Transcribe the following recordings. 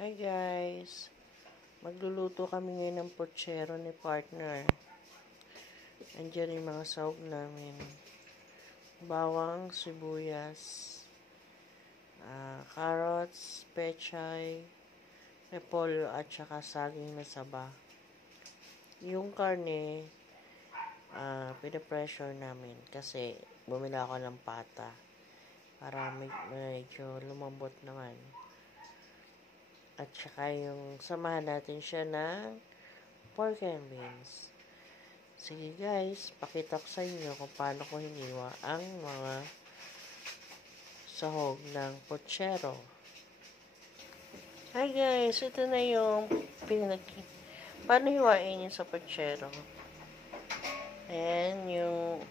Hi guys! Magluluto kami ngayon ng pochero ni partner. Andiyan yung mga sahog namin. Bawang, sibuyas, carrots, pechay, repolyo at saka saging na saba. Yung karne, pinapressure namin kasi bumili ako ng pata para medyo lumambot naman. At saka yung samahan natin siya ng pork and beans. Sige guys, pakita ko sa inyo kung paano ko hiniwa ang mga sahog ng pochero. Hi guys, ito na yung paano hiwain yung sa pochero. Ayan yung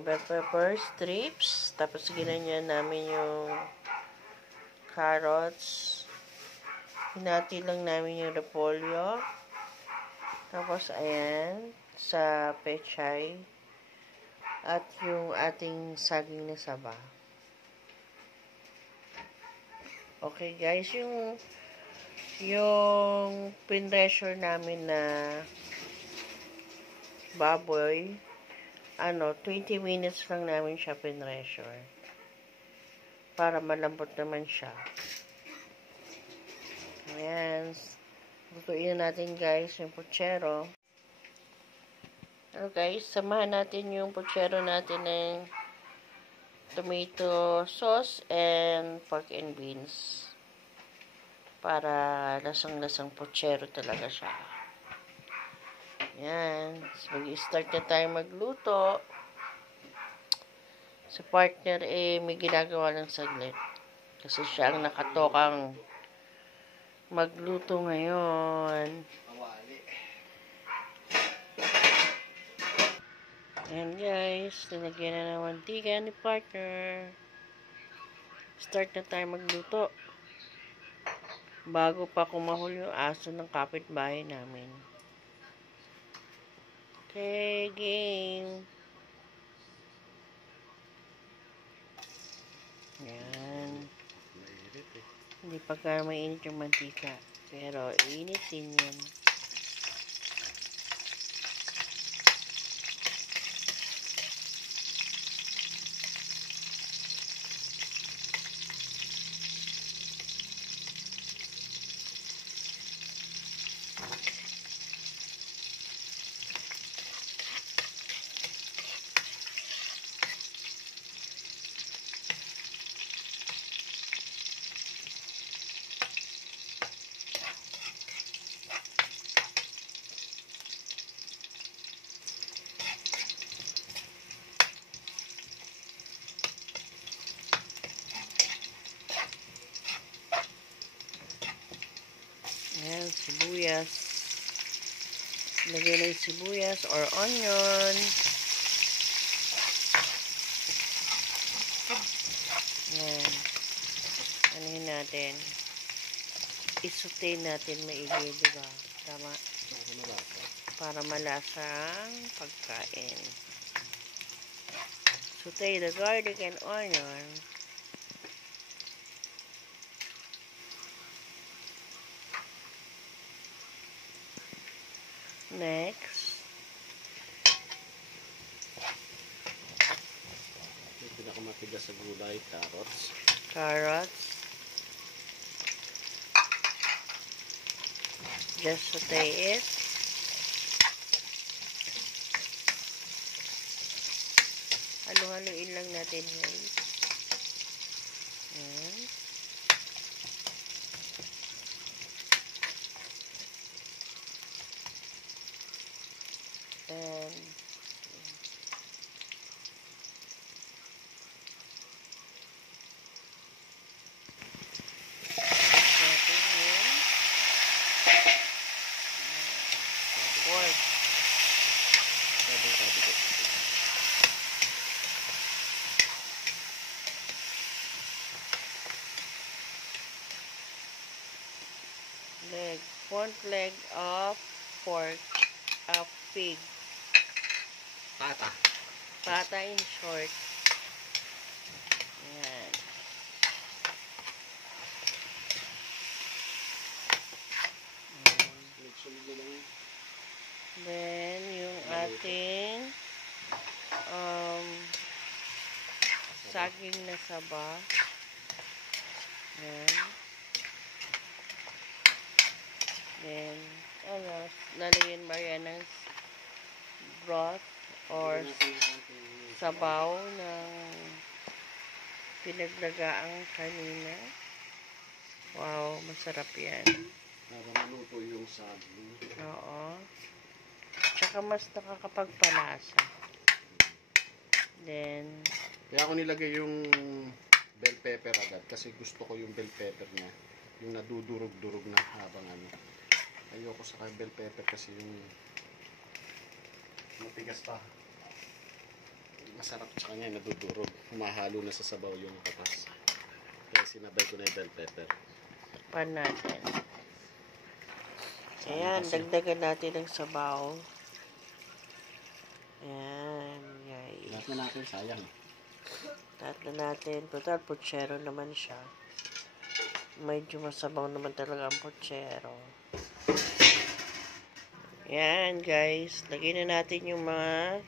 bell pepper strips. Tapos ginanyan namin yung carrots. Hinati lang namin yung repolyo. Tapos, ayan, sa pechay. At yung ating saging na saba. Okay, guys, yung pinressure namin na baboy, 20 minutes lang namin siya pinressure. Para malambot naman siya. Ayan. Lutuin natin guys yung pochero. Guys, samahan natin yung pochero natin ng tomato sauce and pork and beans. Para lasang-lasang pochero talaga siya. Ayan. So, mag-start na tayo magluto. Si partner may ginagawa ng saglit. Kasi siya ang nakatokang magluto ngayon. Ayan guys, nilagyan na ng mantika ni partner. Start na tayo magluto. Bago pa kumahol yung aso ng kapitbahay namin. Okay, game. Ayan. Hindi pa ka mainit yung mantika. Pero, init din yan. Ayan, sibuyas. Lagyan ng sibuyas or onion. Ayan. Anuhin natin. Isute natin maigi, diba? Tama? Para malasa ang pagkain. Saute the garlic and onion. Next, yung pinakamatigas sa gulay, carrots. Just saute it. Halo-haloin lang natin guys. Ayan. And pork. Front leg of pork, of pig. Pata in short. Ayan. Then, yung ating saging na saba. Yan. Then, lalagyan mo yan ng broth or sabaw ng pinaglagaang kanina. Wow, masarap yan. Habang naluto yung saging. Oo. Tsaka mas nakakapagpalasa. Then, Kaya ako nilagay yung bell pepper agad kasi gusto ko yung bell pepper niya. Yung nadudurog-durog na habang ano. Ayoko sa bell pepper kasi yung matigas pa. Masarap sa kanya, nadudurog. Humahalo na sa sabaw yung katas. Kaya sinabay ko na yung bell pepper. pan natin. Ayan, dagdagan natin ng sabaw. Ayan, guys. Lahat na natin, sayang. Lahat na natin. Total, putsero naman siya. Medyo masabaw naman talaga ang putsero. Ayan, guys. Lagyan na natin yung mga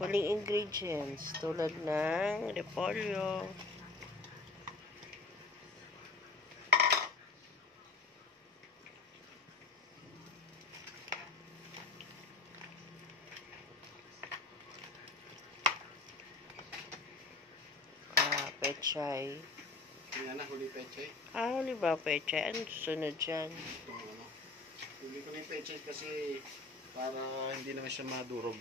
huling ingredients. Tulad ng repolyo. Pechay. Yan na, huli pechay. Huli ba pechay? Ano susunod dyan? Itong ano. Huli ko na yung pechay kasi para hindi naman siya madurog.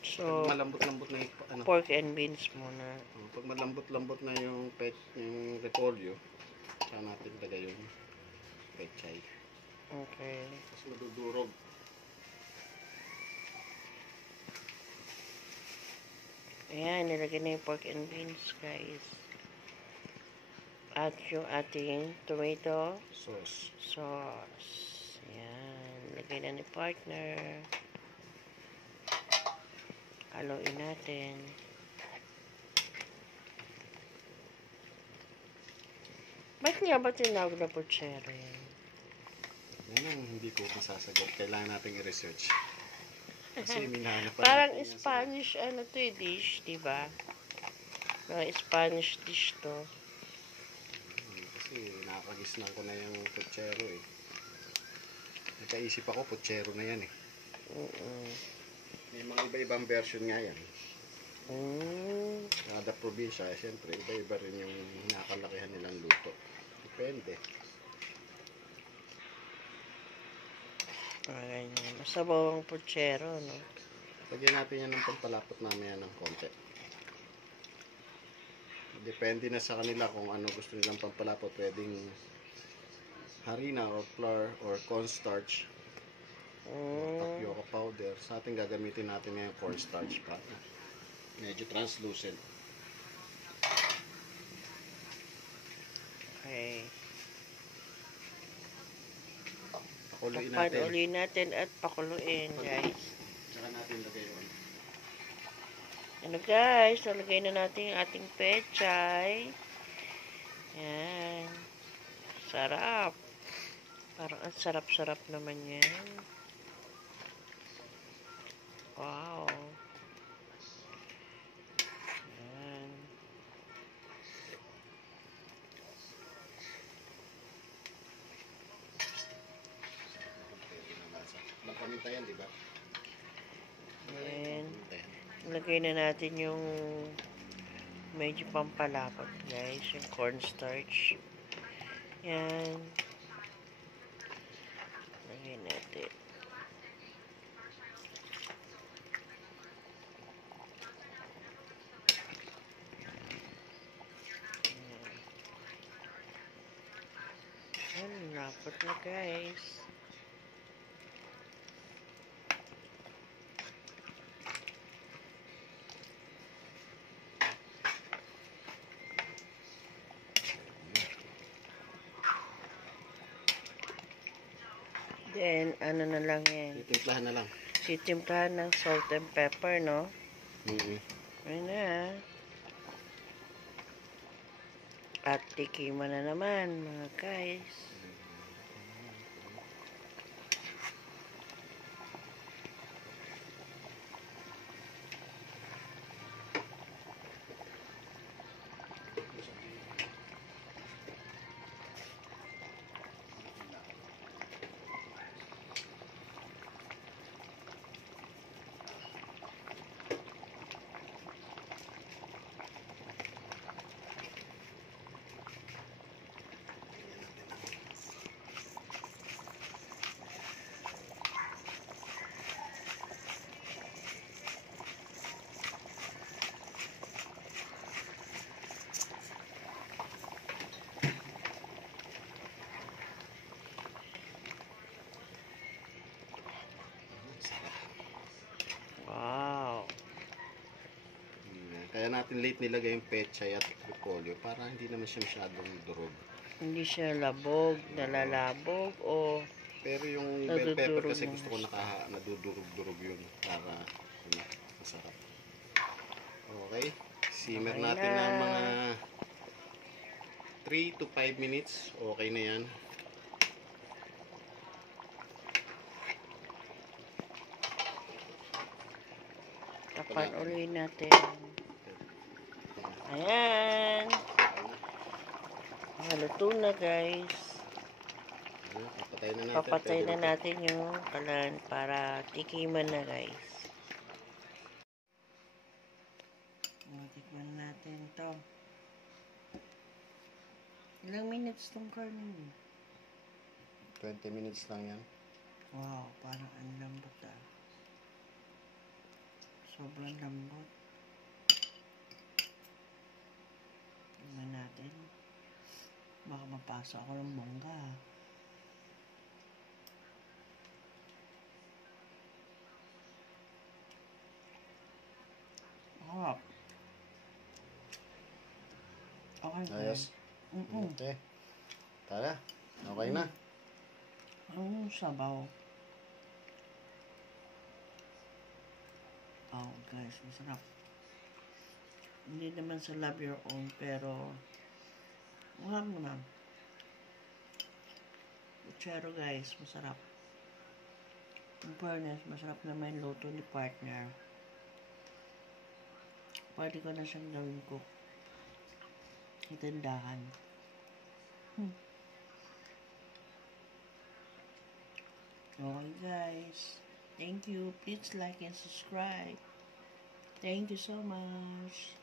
So, Pag malambot-lambot na yung ano. pork and beans muna. Pag malambot-lambot na yung yung repolyo, saka natin lagay yung pechay. Okay. Tapos madudurog. Ayan, nilagay na yung pork and beans, guys. At yung ating tomato Sauce. sauce. Ayan, lagay na ni partner. Haluin natin. Ba't nga ba tinawag na putsero yan? Yan ang hindi ko masasagot. Kailangan natin i-research. Kasi minahanap pa Parang natin yan sa- Spanish, ano to eh, dish, diba? Mga Spanish dish to. Kasi nakagisnan ko na yung putsero eh. Nakaisip ako, putsero na yan eh. May mga iba-ibang version nga yan. Kada probinsya, siyempre, iba-iba rin yung nakalakihan nilang luto. Depende. Ganyan. Masabaw ang putsero, no? Lagyan natin yan ng pampalapot namin yan ng konti. Depende na sa kanila kung ano gusto nilang pampalapot. Pwedeng harina or flour or cornstarch or tapioca powder. Sa atin gagamitin natin yung cornstarch pa. Medyo translucent. Okay. Pakuluin natin. Papanuloy natin at pakuluin, guys. Tsaka natin lagay yun. Ano guys, nalagay na natin yung ating pechay. Yan. Sarap. Parang ang sarap-sarap naman yan. Wow. Yan. Magpaminta yan, di ba? Yan. Paminta yan. Lagay na natin yung medyo pampalapot, guys. Yung cornstarch. Yan. Lagay natin. Yan. Yan, lapot na, guys. Then, ano na lang yan. Titimplahan na lang. Titimplahan ng salt and pepper, no? Ayun na. At tikiman na naman, mga guys. natin late nilagay yung pechay at repolyo para hindi naman siya masyadong durog. Hindi siya labog, nalalabog, o Pero yung bell pepper nadudurog kasi na. gusto ko nadudurog-durog yun para masarap. Okay. Simmer Okay natin na. ng mga 3 to 5 minutes. Okay na yan. Tapan uli natin. Ayan. Haluto na, guys. Papatay na natin. Papatay Pwede na natin yung kalan para tikiman na, guys. Tikman natin to. Ilang minutes tong karne? 20 minutes lang yan. Wow, parang ang lambot ah. Sobrang lambot. Tingnan natin. Baka mapasa ako ng bongga. Harap. Okay na. Ayos. Okay. Tara. Okay na. Ang sabaw. Oh, guys, masarap. Hindi naman sa love your own, pero masarap naman. Puchero, guys, masarap. In fairness, masarap naman yung luto ni partner. Pwede ko na siyang gawin cook. Itindahan. Okay, guys. Thank you. Please like and subscribe. Thank you so much.